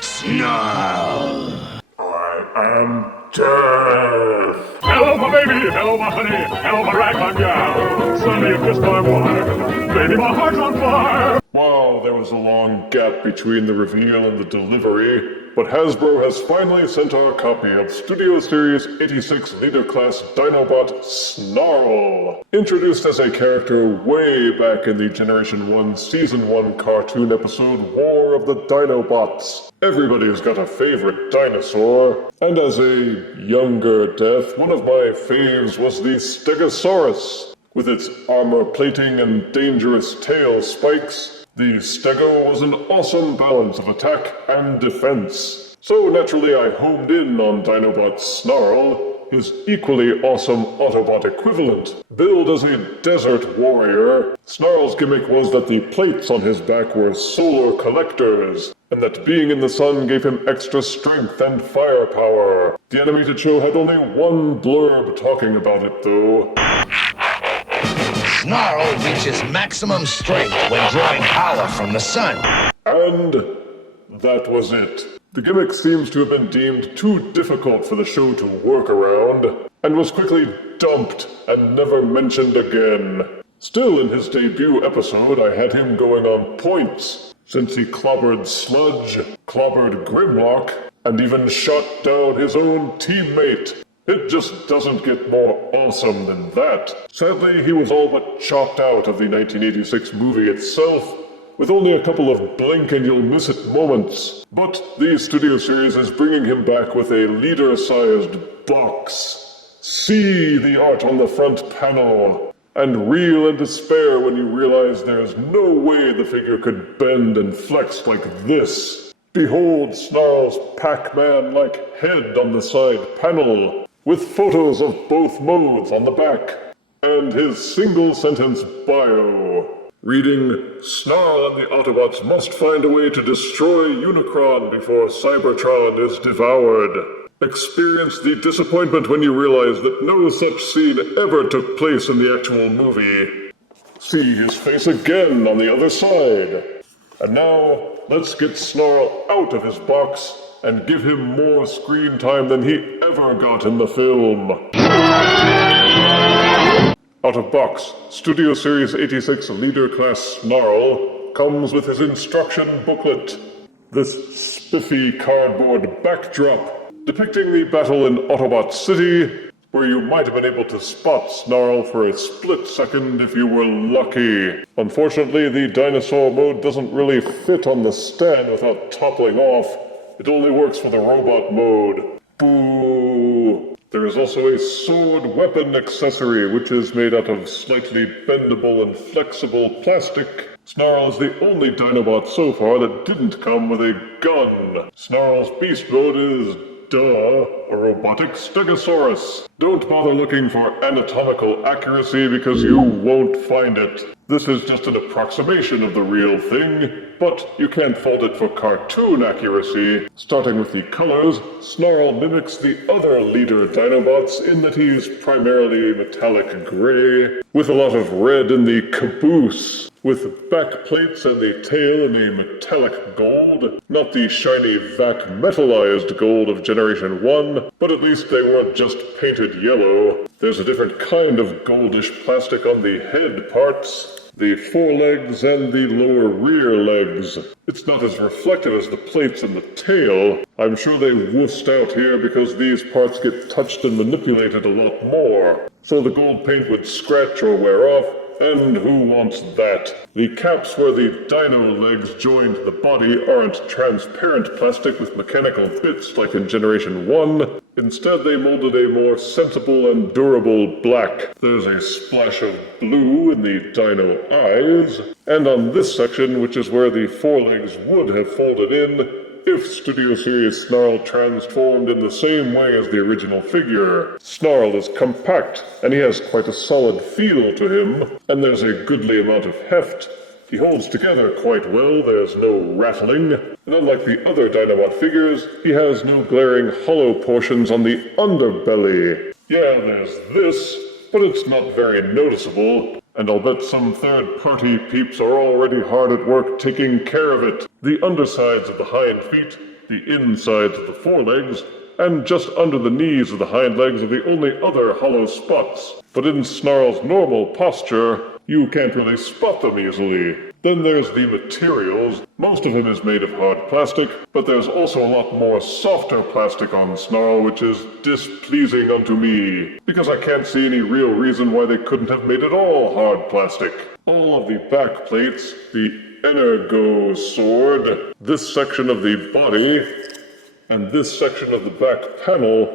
Snarl. I am death. Hello, my baby. Hello, my honey. Hello, my ragtime gal. Son, you've kissed my wife. Baby, my heart's on fire. Well, there was a long gap between the reveal and the delivery, but Hasbro has finally sent our copy of Studio Series 86 Leader Class Dinobot Snarl. Introduced as a character way back in the Generation 1 Season 1 cartoon episode War of the Dinobots. Everybody's got a favorite dinosaur, and as a younger Death, one of my faves was the Stegosaurus. With its armor plating and dangerous tail spikes, the Stego was an awesome balance of attack and defense. So naturally I homed in on Dinobot Snarl, his equally awesome Autobot equivalent. Billed as a desert warrior, Snarl's gimmick was that the plates on his back were solar collectors, and that being in the sun gave him extra strength and firepower. The animated show had only one blurb talking about it though. Snarl reaches maximum strength when drawing power from the sun. And that was it. The gimmick seems to have been deemed too difficult for the show to work around, and was quickly dumped and never mentioned again. Still, in his debut episode, I had him going on points, since he clobbered Sludge, clobbered Grimlock, and even shot down his own teammate. It just doesn't get more awesome than that. Sadly, he was all but chopped out of the 1986 movie itself, with only a couple of blink-and-you'll-miss-it moments. But the Studio Series is bringing him back with a leader-sized box. See the art on the front panel, and reel in despair when you realize there's no way the figure could bend and flex like this. Behold Snarl's Pac-Man-like head on the side panel, with photos of both modes on the back, and his single-sentence bio, reading, Snarl and the Autobots must find a way to destroy Unicron before Cybertron is devoured. Experience the disappointment when you realize that no such scene ever took place in the actual movie. See his face again on the other side. And now, let's get Snarl out of his box and give him more screen time than he ever got in the film. Out of box, Studio Series 86 Leader Class Snarl comes with his instruction booklet. This spiffy cardboard backdrop depicting the battle in Autobot City, where you might have been able to spot Snarl for a split second if you were lucky. Unfortunately, the dinosaur mode doesn't really fit on the stand without toppling off. It only works for the robot mode. Boo! There is also a sword weapon accessory, which is made out of slightly bendable and flexible plastic. Snarl is the only Dinobot so far that didn't come with a gun. Snarl's beast mode is, a robotic Stegosaurus. Don't bother looking for anatomical accuracy because you won't find it. This is just an approximation of the real thing, but you can't fault it for cartoon accuracy. Starting with the colors, Snarl mimics the other leader Dinobots in that he's primarily metallic gray, with a lot of red in the caboose, with back plates and the tail in a metallic gold, not the shiny vac metallized gold of Generation 1, but at least they weren't just painted yellow. There's a different kind of goldish plastic on the head parts, the forelegs and the lower rear legs. It's not as reflective as the plates in the tail. I'm sure they wussed out here because these parts get touched and manipulated a lot more, so the gold paint would scratch or wear off, and who wants that? The caps where the dino legs joined the body aren't transparent plastic with mechanical bits like in Generation 1. Instead, they molded a more sensible and durable black. There's a splash of blue in the dino eyes, and on this section, which is where the forelegs would have folded in, if Studio Series Snarl transformed in the same way as the original figure. Snarl is compact, and he has quite a solid feel to him, and there's a goodly amount of heft. He holds together quite well, there's no rattling, and unlike the other Dinobot figures, he has no glaring hollow portions on the underbelly. Yeah, there's this, but it's not very noticeable. And I'll bet some third-party peeps are already hard at work taking care of it. The undersides of the hind feet, the insides of the forelegs, and just under the knees of the hind legs are the only other hollow spots. But in Snarl's normal posture, you can't really spot them easily. Then there's the materials. Most of him is made of hard plastic, but there's also a lot more softer plastic on Snarl, which is displeasing unto me, because I can't see any real reason why they couldn't have made it all hard plastic. All of the back plates, the Energo sword, this section of the body, and this section of the back panel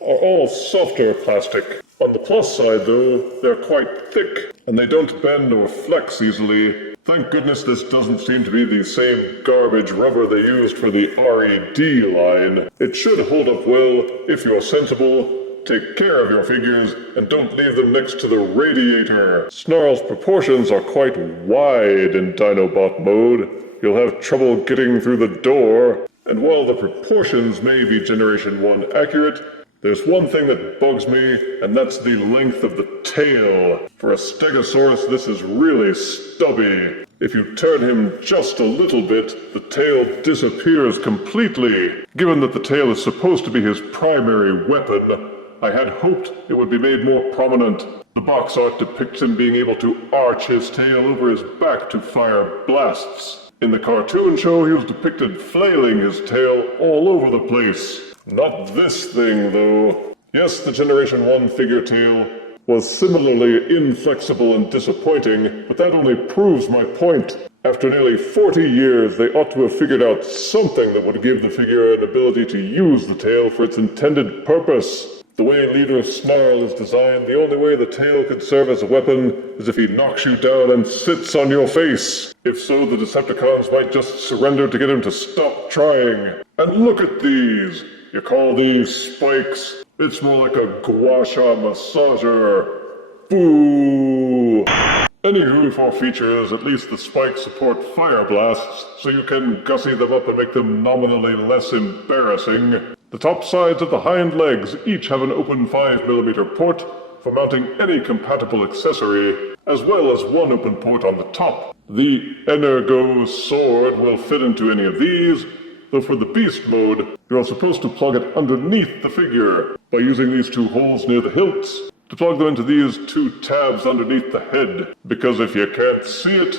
are all softer plastic. On the plus side, though, they're quite thick, and they don't bend or flex easily. Thank goodness this doesn't seem to be the same garbage rubber they used for the RED line. It should hold up well if you're sensible, take care of your figures, and don't leave them next to the radiator. Snarl's proportions are quite wide in Dinobot mode. You'll have trouble getting through the door. And while the proportions may be Generation 1 accurate, there's one thing that bugs me, and that's the length of the tail. For a Stegosaurus, this is really stubby. If you turn him just a little bit, the tail disappears completely. Given that the tail is supposed to be his primary weapon, I had hoped it would be made more prominent. The box art depicts him being able to arch his tail over his back to fire blasts. In the cartoon show, he was depicted flailing his tail all over the place. Not this thing, though. Yes, the Generation 1 figure tail was similarly inflexible and disappointing, but that only proves my point. After nearly 40 years, they ought to have figured out something that would give the figure an ability to use the tail for its intended purpose. The way Leader Snarl is designed, the only way the tail could serve as a weapon is if he knocks you down and sits on your face. If so, the Decepticons might just surrender to get him to stop trying. And look at these! You call these spikes? It's more like a gua sha massager. Boo! Anywho, for features, at least the spikes support fire blasts, so you can gussy them up and make them nominally less embarrassing. The top sides of the hind legs each have an open 5mm port for mounting any compatible accessory, as well as one open port on the top. The Energo sword will fit into any of these, though for the beast mode, you're supposed to plug it underneath the figure by using these two holes near the hilts to plug them into these two tabs underneath the head, because if you can't see it,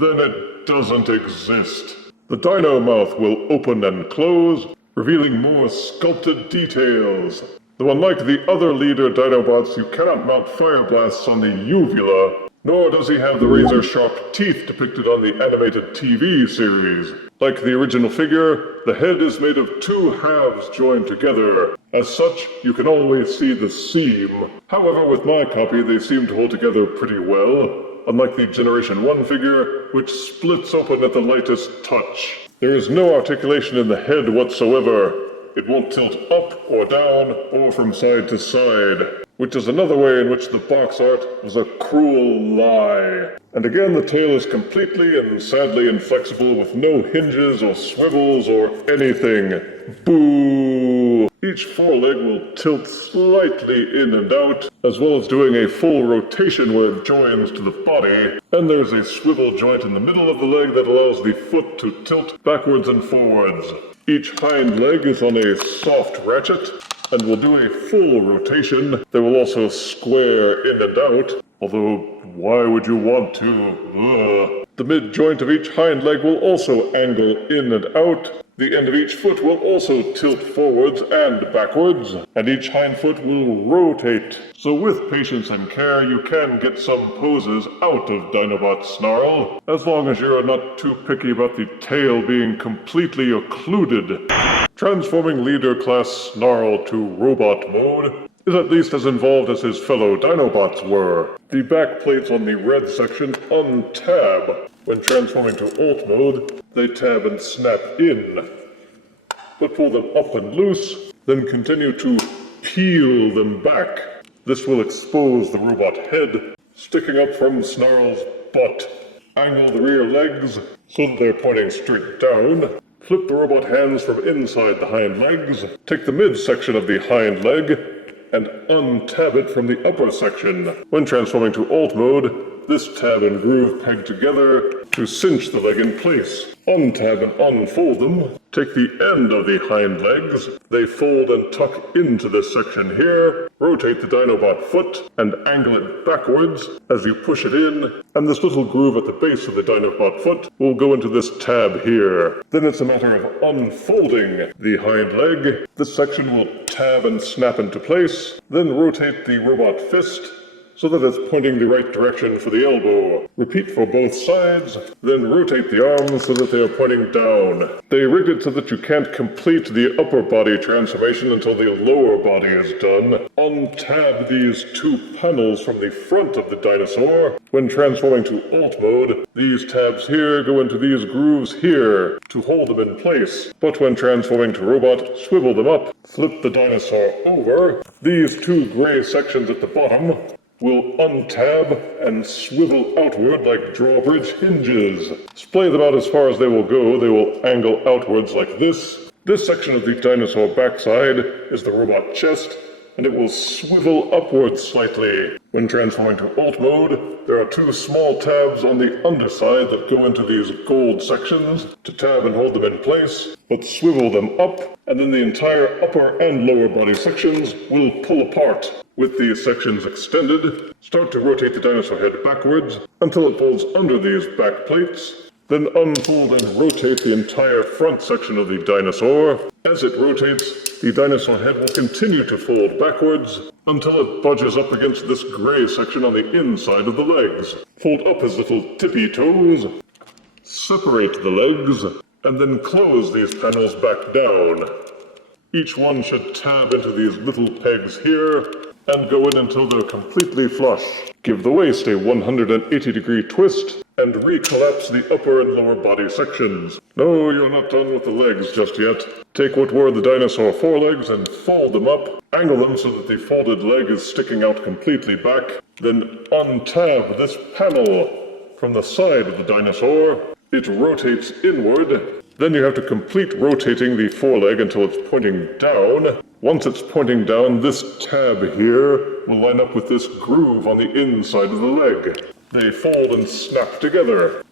then it doesn't exist. The dino mouth will open and close, revealing more sculpted details. Though unlike the other leader Dinobots, you cannot mount fire blasts on the uvula, nor does he have the razor-sharp teeth depicted on the animated TV series. Like the original figure, the head is made of two halves joined together. As such, you can always see the seam. However, with my copy, they seem to hold together pretty well, unlike the Generation 1 figure, which splits open at the lightest touch. There is no articulation in the head whatsoever. It won't tilt up or down or from side to side, which is another way in which the box art was a cruel lie. And again, the tail is completely and sadly inflexible with no hinges or swivels or anything. Boo! Each foreleg will tilt slightly in and out, as well as doing a full rotation where it joins to the body. And there's a swivel joint in the middle of the leg that allows the foot to tilt backwards and forwards. Each hind leg is on a soft ratchet, and will do a full rotation. They will also square in and out, although why would you want to? Ugh. The mid-joint of each hind leg will also angle in and out. The end of each foot will also tilt forwards and backwards, and each hind foot will rotate. So with patience and care, you can get some poses out of Dinobot Snarl, as long as you're not too picky about the tail being completely occluded. Transforming Leader Class Snarl to robot mode is at least as involved as his fellow Dinobots were. The back plates on the red section untab. When transforming to alt mode, they tab and snap in. But pull them up and loose, then continue to peel them back. This will expose the robot head sticking up from Snarl's butt. Angle the rear legs so that they're pointing straight down. Flip the robot hands from inside the hind legs. Take the midsection of the hind leg and untab it from the upper section. When transforming to alt mode, this tab and groove pegged together to cinch the leg in place. Untab and unfold them. Take the end of the hind legs. They fold and tuck into this section here. Rotate the Dinobot foot and angle it backwards as you push it in. And this little groove at the base of the Dinobot foot will go into this tab here. Then it's a matter of unfolding the hind leg. This section will tab and snap into place. Then rotate the robot fist so that it's pointing the right direction for the elbow. Repeat for both sides, then rotate the arms so that they are pointing down. They rigged it so that you can't complete the upper body transformation until the lower body is done. Untab these two panels from the front of the dinosaur. When transforming to Alt mode, these tabs here go into these grooves here to hold them in place. But when transforming to robot, swivel them up. Flip the dinosaur over. These two gray sections at the bottom will untab and swivel outward like drawbridge hinges. Splay them out as far as they will go. They will angle outwards like this. This section of the dinosaur backside is the robot chest, and it will swivel upwards slightly. When transforming to Alt mode, there are two small tabs on the underside that go into these gold sections to tab and hold them in place, but swivel them up, and then the entire upper and lower body sections will pull apart. With these sections extended, start to rotate the dinosaur head backwards until it folds under these back plates. Then unfold and rotate the entire front section of the dinosaur. As it rotates, the dinosaur head will continue to fold backwards until it budges up against this gray section on the inside of the legs. Fold up his little tippy toes, separate the legs, and then close these panels back down. Each one should tab into these little pegs here and go in until they're completely flush. Give the waist a 180-degree twist and recollapse the upper and lower body sections. No, you're not done with the legs just yet. Take what were the dinosaur forelegs and fold them up. Angle them so that the folded leg is sticking out completely back. Then untab this panel from the side of the dinosaur. It rotates inward. Then you have to complete rotating the foreleg until it's pointing down. Once it's pointing down, this tab here will line up with this groove on the inside of the leg. They fold and snap together.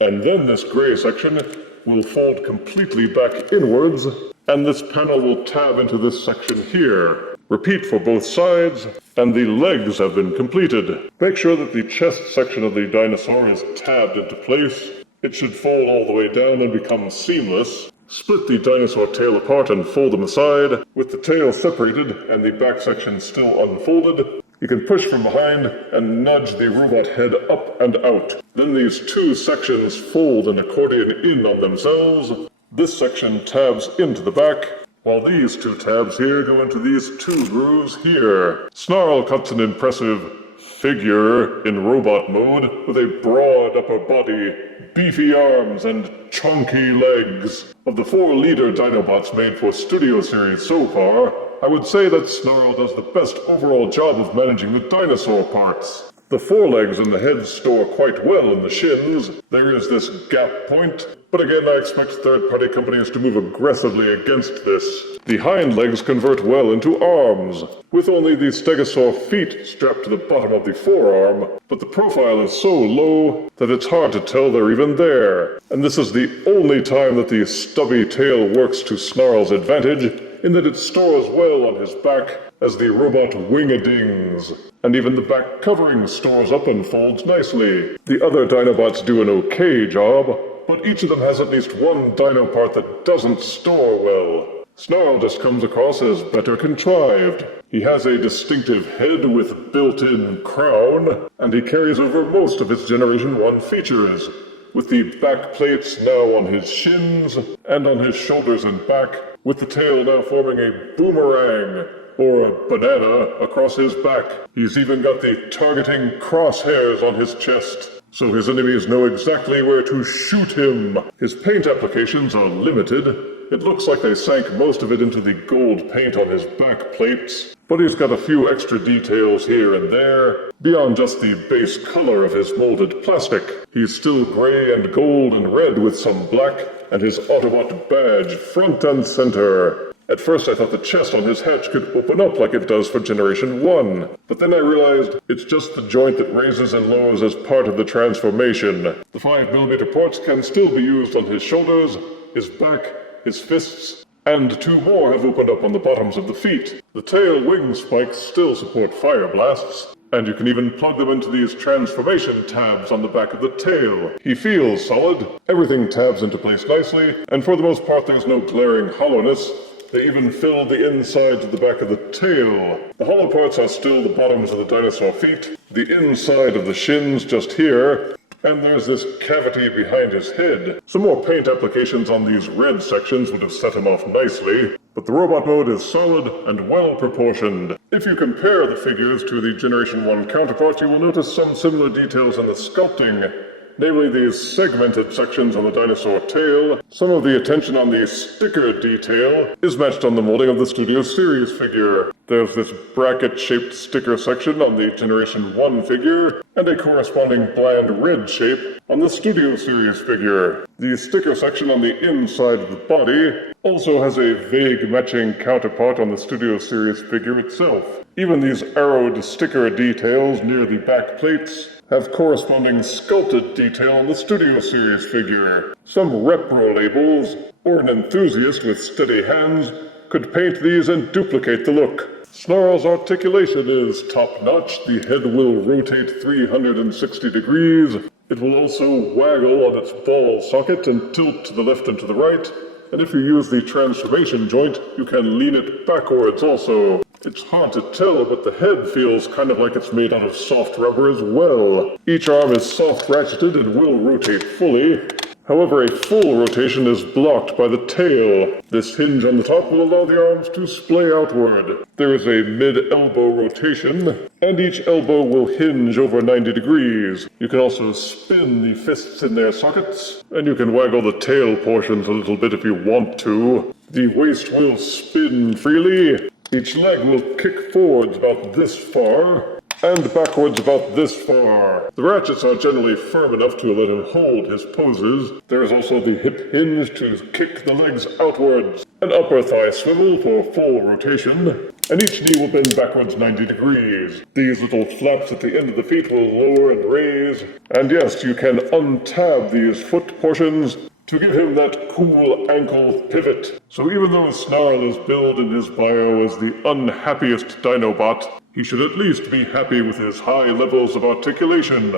And then this gray section will fold completely back inwards, and this panel will tab into this section here. Repeat for both sides, and the legs have been completed. Make sure that the chest section of the dinosaur is tabbed into place. It should fold all the way down and become seamless. Split the dinosaur tail apart and fold them aside. With the tail separated and the back section still unfolded, you can push from behind and nudge the robot head up and out. Then these two sections fold and accordion in on themselves. This section tabs into the back, while these two tabs here go into these two grooves here. Snarl cuts an impressive figure in robot mode with a broad upper body, beefy arms, and chunky legs. Of the 4 leader Dinobots made for Studio Series so far, I would say that Snarl does the best overall job of managing the dinosaur parts. The forelegs and the head store quite well in the shins. There is this gap point, but again I expect third-party companies to move aggressively against this. The hind legs convert well into arms, with only the stegosaur feet strapped to the bottom of the forearm, but the profile is so low that it's hard to tell they're even there. And this is the only time that the stubby tail works to Snarl's advantage, in that it stores well on his back as the robot wing-a-dings. And even the back covering stores up and folds nicely. The other Dinobots do an okay job, but each of them has at least one dino part that doesn't store well. Snarl just comes across as better contrived. He has a distinctive head with built-in crown, and he carries over most of his Generation 1 features, with the back plates now on his shins and on his shoulders and back, with the tail now forming a boomerang or a banana across his back. He's even got the targeting crosshairs on his chest, so his enemies know exactly where to shoot him. His paint applications are limited. It looks like they sank most of it into the gold paint on his back plates, but he's got a few extra details here and there, beyond just the base color of his molded plastic. He's still gray and gold and red with some black, and his Autobot badge front and center. At first I thought the chest on his hatch could open up like it does for Generation 1, but then I realized it's just the joint that raises and lowers as part of the transformation. The 5mm ports can still be used on his shoulders, his back, his fists, and 2 more have opened up on the bottoms of the feet. The tail wing spikes still support fire blasts, and you can even plug them into these transformation tabs on the back of the tail. He feels solid, everything tabs into place nicely, and for the most part there's no glaring hollowness. They even filled the insides of the back of the tail. The hollow parts are still the bottoms of the dinosaur feet, the inside of the shins just here, and there's this cavity behind his head. Some more paint applications on these red sections would have set him off nicely, but the robot mode is solid and well proportioned. If you compare the figures to the Generation 1 counterparts, you will notice some similar details in the sculpting. Namely these segmented sections on the dinosaur tail. Some of the attention on the sticker detail is matched on the molding of the Studio Series figure. There's this bracket-shaped sticker section on the Generation 1 figure, and a corresponding bland red shape on the Studio Series figure. The sticker section on the inside of the body also has a vague matching counterpart on the Studio Series figure itself. Even these arrowed sticker details near the back plates have corresponding sculpted detail on the Studio Series figure. Some repro labels, or an enthusiast with steady hands, could paint these and duplicate the look. Snarl's articulation is top-notch. The head will rotate 360 degrees. It will also waggle on its ball socket and tilt to the left and to the right. And if you use the transformation joint, you can lean it backwards also. It's hard to tell, but the head feels kind of like it's made out of soft rubber as well. Each arm is soft ratcheted and will rotate fully. However, a full rotation is blocked by the tail. This hinge on the top will allow the arms to splay outward. There is a mid-elbow rotation, and each elbow will hinge over 90 degrees. You can also spin the fists in their sockets, and you can waggle the tail portions a little bit if you want to. The waist will spin freely. Each leg will kick forwards about this far, and backwards about this far. The ratchets are generally firm enough to let him hold his poses. There is also the hip hinge to kick the legs outwards, an upper thigh swivel for full rotation, and each knee will bend backwards 90 degrees. These little flaps at the end of the feet will lower and raise, and yes, you can untab these foot portions to give him that cool ankle pivot. So even though Snarl is billed in his bio as the unhappiest Dinobot, he should at least be happy with his high levels of articulation.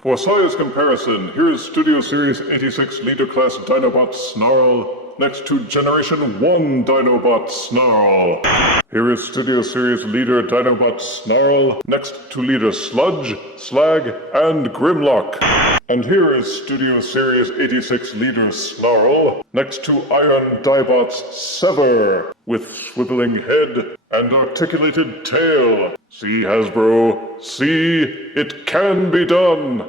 For size comparison, here is Studio Series 86 Leader Class Dinobot Snarl next to Generation 1 Dinobot Snarl. Here is Studio Series Leader Dinobot Snarl next to Leader Sludge, Slag, and Grimlock. And here is Studio Series 86 Leader Snarl next to Iron Dibots Sever, with swiveling head and articulated tail. See, Hasbro, see, it can be done!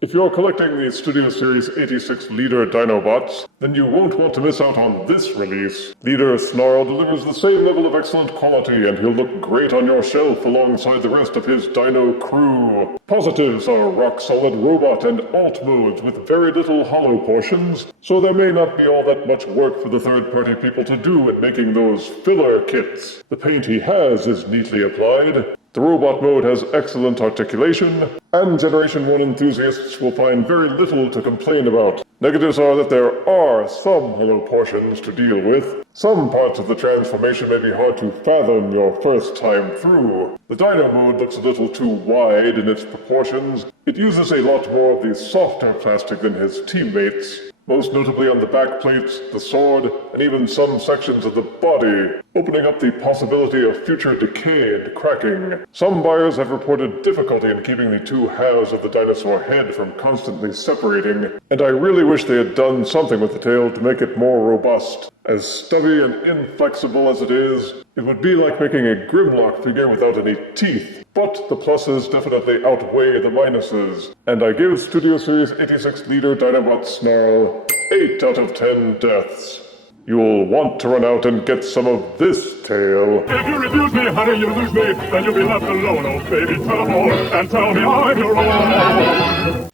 If you're collecting the Studio Series 86 Leader Dinobots, then you won't want to miss out on this release. Leader Snarl delivers the same level of excellent quality, and he'll look great on your shelf alongside the rest of his dino crew. Positives are rock-solid robot and alt modes with very little hollow portions, so there may not be all that much work for the third-party people to do in making those filler kits. The paint he has is neatly applied. The robot mode has excellent articulation, and Generation 1 enthusiasts will find very little to complain about. Negatives are that there are some hollow portions to deal with. Some parts of the transformation may be hard to fathom your first time through. The Dino mode looks a little too wide in its proportions. It uses a lot more of the softer plastic than his teammates, most notably on the back plates, the sword, and even some sections of the body, opening up the possibility of future decay and cracking. Some buyers have reported difficulty in keeping the two halves of the dinosaur head from constantly separating, and I really wish they had done something with the tail to make it more robust. As stubby and inflexible as it is, it would be like making a Grimlock figure without any teeth. But the pluses definitely outweigh the minuses, and I give Studio Series 86 Leader Dinobot Snarl 8 out of 10 deaths. You'll want to run out and get some of this tail. If you refuse me, honey, you lose me, then you'll be left alone, oh baby, tell them all, and tell me I'm your own.